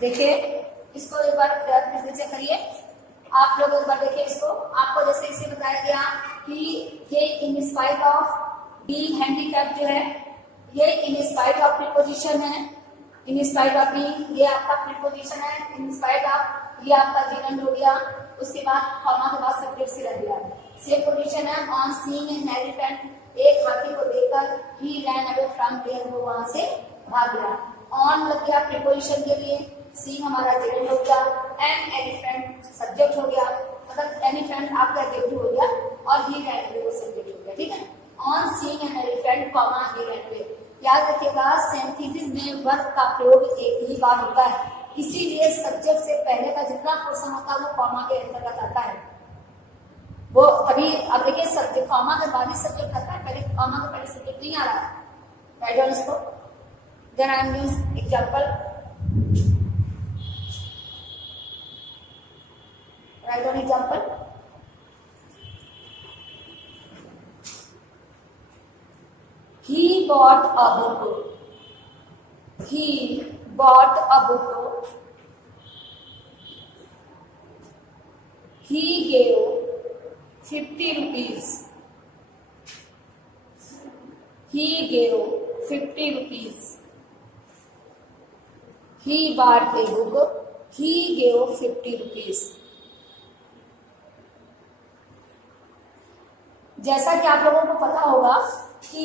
देखिए इसको एक बार फिर से करिए आप लोग, एक बार देखिए इसको। आपको जैसे इसे बताया गया कि ये in spite of being handicap जो है, ये इन स्पाइट ऑफ प्रीपोजिशन है। इन स्पाइट ऑफ बीइंग ये आपका प्रीपोजिशन है। इन स्पाइट ऑफ ये आपका जीवन हो गया। उसके बाद कॉमा के बाद सब्जेक्ट से रह गया। सेम पोजीशन है ऑन सीइंग एन एलिफेंट, एक हाथी को देखकर ही रैन अवे फ्रॉम देयर, वो वहां से भाग गया। ऑन लग गया प्रीपोजिशन के लिए, सीइंग हमारा जेंडर हो गया, एन एलिफेंट सब्जेक्ट हो गया, मतलब एलिफेंट आपका एडजेक्टिव हो गया और ही रैन अवे वो सब्जेक्ट हो गया। ठीक है, on seeing an elephant comma he ran away. याद रखिएगा सिंथेसिस में वर्ब का प्रयोग एक ही बार होता है, इसीलिए सब्जेक्ट से पहले का जितना पोर्शन होता है वो कॉमा के अंतर्गत आता है। वो तभी अब देखिए सब्जेक्ट कॉमा के बाद ही सब्जेक्ट आता है, पहले कॉमा के पहले सब्जेक्ट नहीं आ रहा है। राइट डाउन इसको। Then I am giving example. Write down example. He bought a book. He bought a book. He gave 50 rupees. He gave 50 rupees. He bought a book. He gave 50 rupees. जैसा कि आप लोगों को पता होगा कि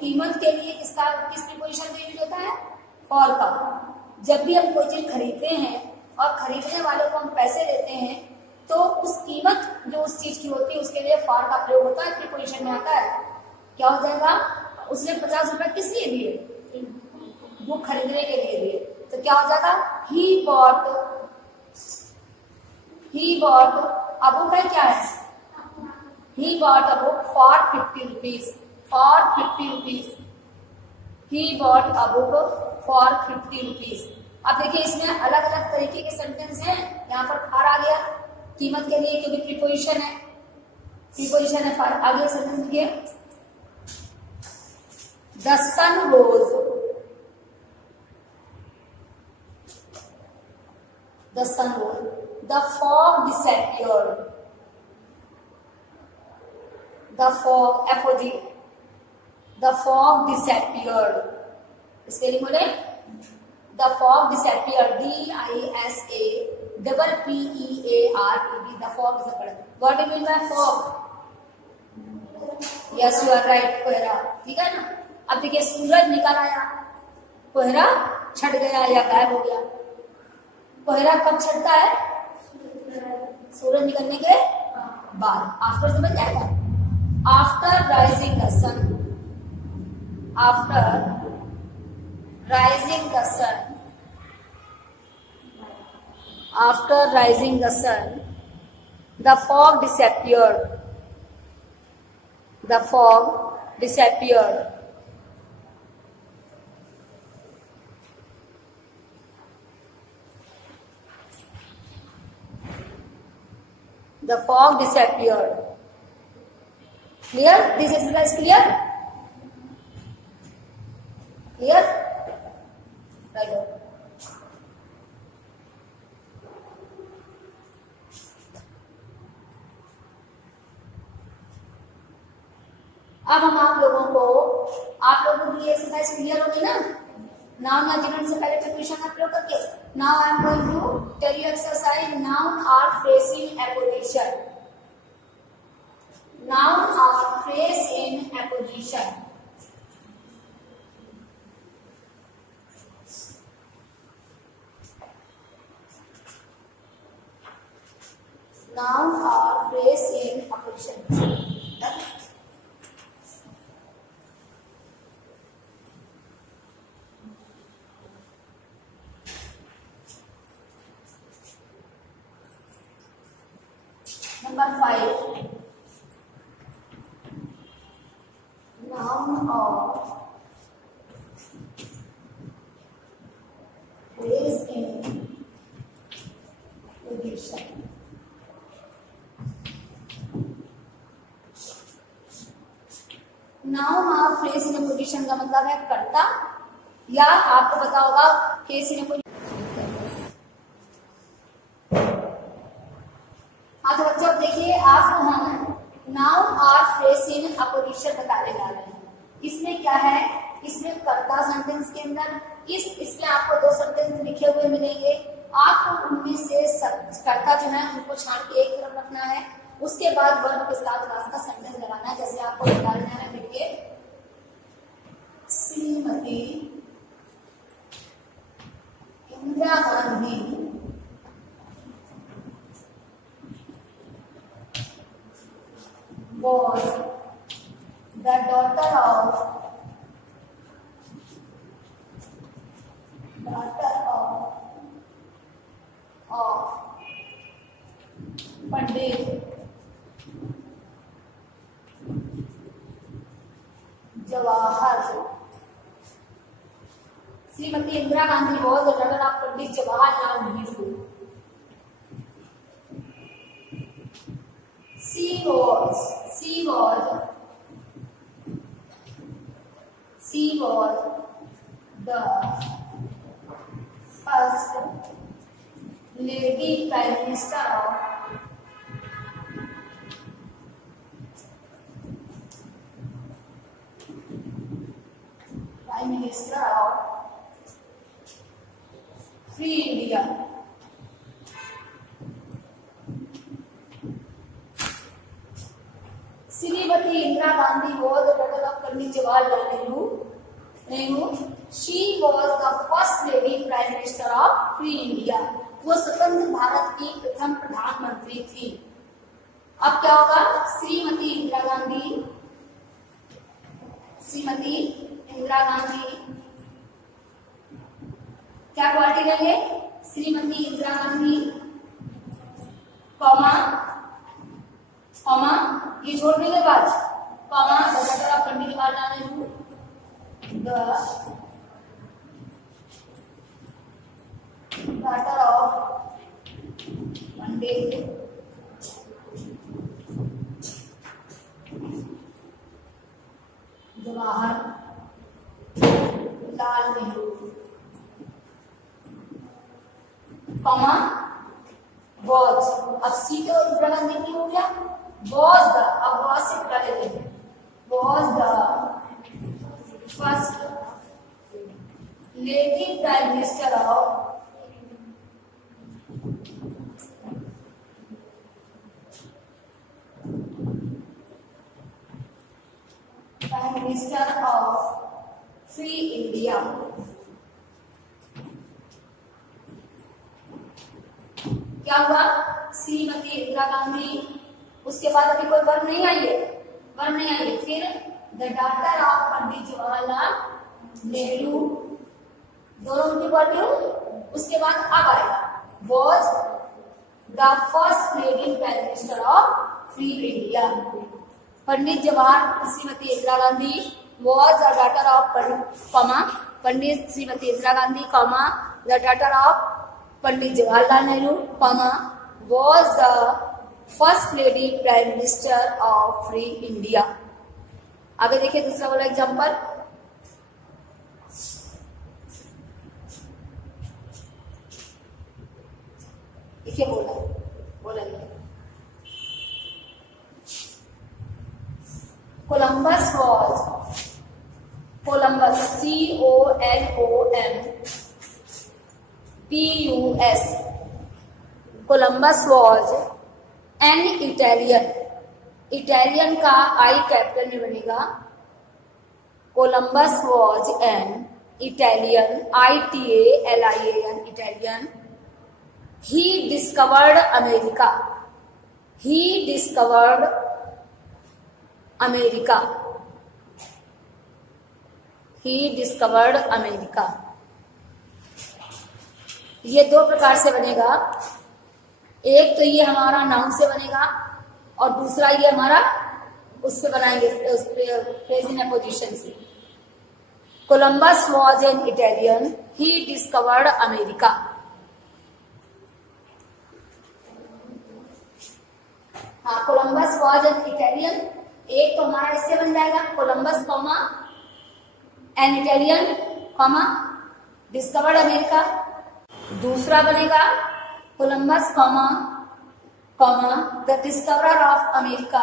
कीमत के लिए किस प्रीपोजिशन का यूज होता है? फॉर का। जब भी हम कोई चीज खरीदते हैं और खरीदने वाले को हम पैसे देते हैं तो उस कीमत जो उस चीज की होती है उसके लिए फॉर का प्रयोग होता है, प्रीपोजिशन में आता है। क्या हो जाएगा? उसने 50 रुपए किस लिए दिए? बुक खरीदने के लिए दिए, तो क्या हो जाएगा? ही बॉट अब बुक है क्या है? He bought a book for 50 rupees. For 50 rupees. He bought a book for 50 rupees. अब देखिए इसमें अलग अलग तरीके के सेंटेंस हैं। यहाँ पर फॉर आ गया कीमत के लिए क्योंकि प्रीपोजिशन है, प्रीपोजिशन है फॉर। आगे सेंटेंस देखिए, The sun rose. The sun rose. The fog disappeared. The fog, FOG, the fog disappeared. Spelling बोले, the fog disappeared, DISAPPEARED, the fog disappeared. What do you mean by fog? Yes, you are right, कोहरा। ठीक है ना। अब देखिए सूरज निकल आया, कोहरा छट गया या गायब हो गया। कोहरा कब छटता है? सूरज निकलने के बाद, आफ्टर समझ आएगा। After rising the sun, after rising the sun, after rising the sun, the fog disappeared. The fog disappeared. The fog disappeared. Clear? This exercise clear? Clear? Right on. अब हम आप लोगों की एक्सरसाइज क्लियर होगी ना? Noun या जीवन से पहले प्रीपोजिशन का प्रयोग करके। Now I am going to tell you exercise noun और phrase in apposition. Noun or phrase in apposition. Noun or phrase in apposition. Number 5. Noun or phrase in position. Noun और phrase इन position का मतलब है कर्ता, या आपको पता होगा केस इन पोजीशन। अपोजिशन बताने जा रहे हैं। इसमें क्या है, इसमें कर्ता सेंटेंस के अंदर इसमें आपको दो सेंटेंस लिखे हुए मिलेंगे। आपको उनमें से कर्ता जो है उनको छान के एक तरफ रखना है, उसके बाद वर्ब के साथ रास्ता सेंटेंस लगाना है। जैसे आपको बताने जा रहे हैं, देखिए Shrimati Indira Gandhi was the daughter of Pandit Jawahar. Shrimati Indira Gandhi was the daughter of Pandit Jawaharlal Nehru. She was the first lady prime minister of free India। Shrimati Indira Gandhi was the daughter of Pandit Jawaharlal Nehru. She was the first lady prime minister of free India। वो स्वतंत्र भारत की प्रथम प्रधानमंत्री थी। अब क्या होगा, श्रीमती इंदिरा गांधी क्या क्वालिटी रहेंगे, श्रीमती इंदिरा गांधी कॉमा ये छोड़ देंगे बाद, comma Pandit Jawaharlal Nehru, daughter of Pandit Jawaharlal Nehru, comma was। अब सी तो इंदिरा गांधी की हो गया, was the, अब was से क्या लेते हैं, was the first lady prime minister of free India। क्या हुआ, श्रीमती इंदिरा गांधी, उसके बाद अभी कोई वर्ब नहीं आई है, फिर the daughter of Pandit Jawaharlal Nehru, दोनों उनकी वर्ब हो, उसके बाद अब आएगा was the first lady prime minister of free India। Pandit Jawahar Shrimati Indira Gandhi was the daughter of Pandit Shrimati Indira Gandhi the daughter of Pandit Jawaharlal Nehru was the first lady prime minister of free India। आगे देखिए दूसरा वाला एग्जांपल, देखिए बोला Columbus COLOMBUS Columbus was an Italian का आई capital में बनेगा, Columbus was an Italian ITALIAN Italian। He discovered America। ये दो प्रकार से बनेगा, एक तो ये हमारा नाउन से बनेगा और दूसरा ये हमारा उससे बनाएंगे फ्रेज इन अपोजिशन से। Columbus was an Italian, he discovered America. हाँ, कोलंबस वॉज एन इटालियन, एक तो हमारा इससे बन जाएगा Columbus comma an Italian comma discovered America. दूसरा बनेगा Columbus comma the discoverer of America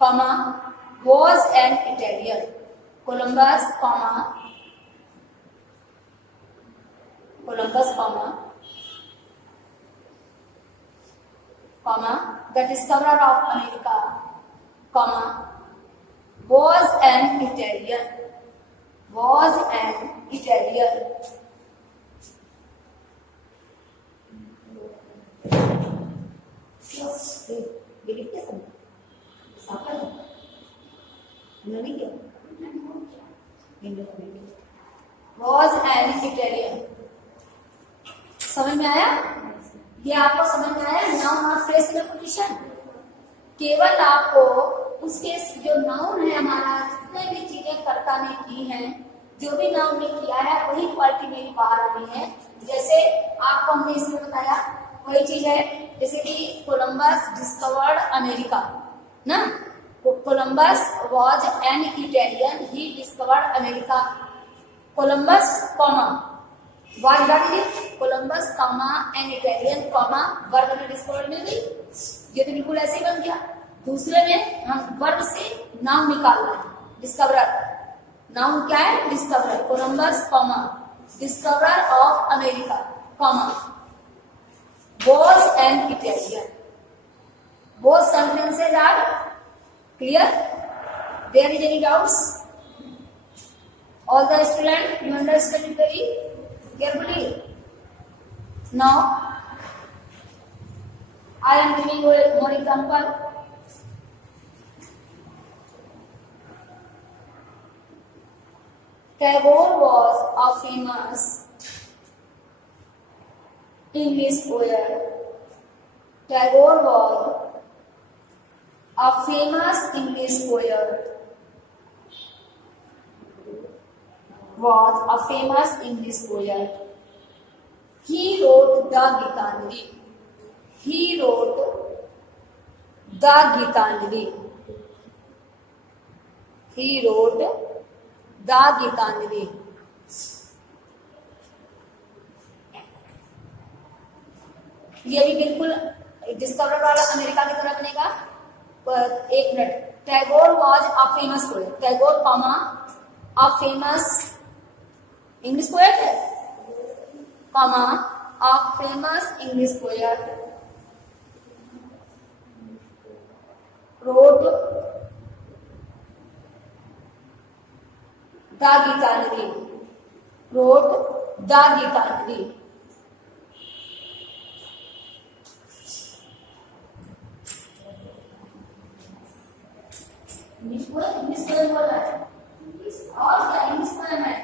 comma was an Italian. Columbus, the discoverer of America, was an Italian. Was an Italian. समझ में आया? ये आपको समझ में आया? नाउन और फ्रेज प्रीपोजिशन। केवल आपको उसके जो नाउन है हमारा, जितने भी चीजें कर्ता ने की हैं, जो भी नाउन ने किया है, वही क्वालिटी मेरी बाहर आनी है। जैसे आपको हमने इसमें बताया वही चीज है, जैसे कि कोलंबस डिस्कवर्ड अमेरिका ना, Columbus was an Italian, he discovered America. Columbus comma verb डाल दीजिए, Columbus comma an Italian comma verb ने डिस्कवर्ड में भी, ये तो बिल्कुल ऐसे ही बन गया। दूसरे में हम वर्ब से नाउन निकालना है, डिस्कवरर। नाउन क्या है? Discoverer. Columbus comma discoverer of America comma was an Italian. Both sentences are clear. There is any doubts? All the students, you understand it very carefully. Now, I am giving you a more example. Tagore was a famous English poet. Tagore was a famous English poet. He wrote the Gitanjali. ये भी बिल्कुल discover वाला America की तरह बनेगा। एक minute, Tagore was a famous poet, Tagore comma a famous English poet है, comma a famous English poet wrote the Gitanjali, English poem बोल रहा है, और क्या इंग्लिश पोएम है?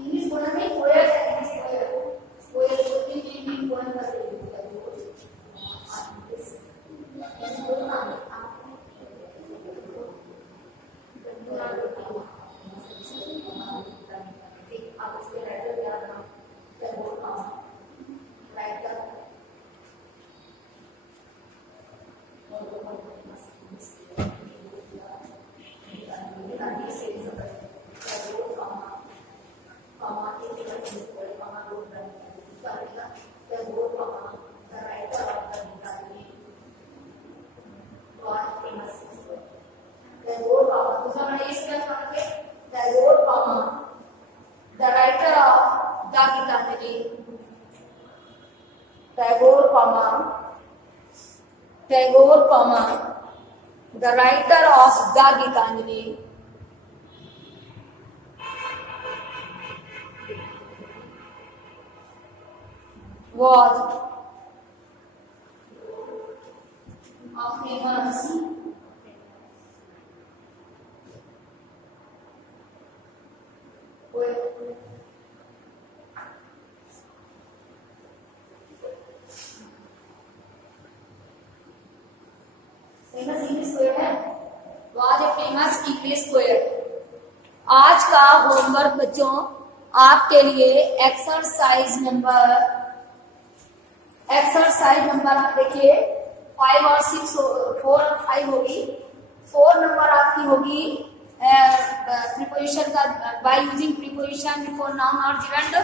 इंग्लिश पोएम में पोएट है, इंग्लिश पोएट बोलते हैं पोएम करते हैं। Tagore, the writer of the Gitanjali, was a famous poet. Famous English poet है, was a famous English poet. आज का होमवर्क बच्चों आपके लिए एक्सरसाइज नंबर आप देखिए 5 और 6 4 और 5 होगी। 4 नंबर आपकी होगी प्रीपोजिशन का, by using preposition before noun और जेंडर।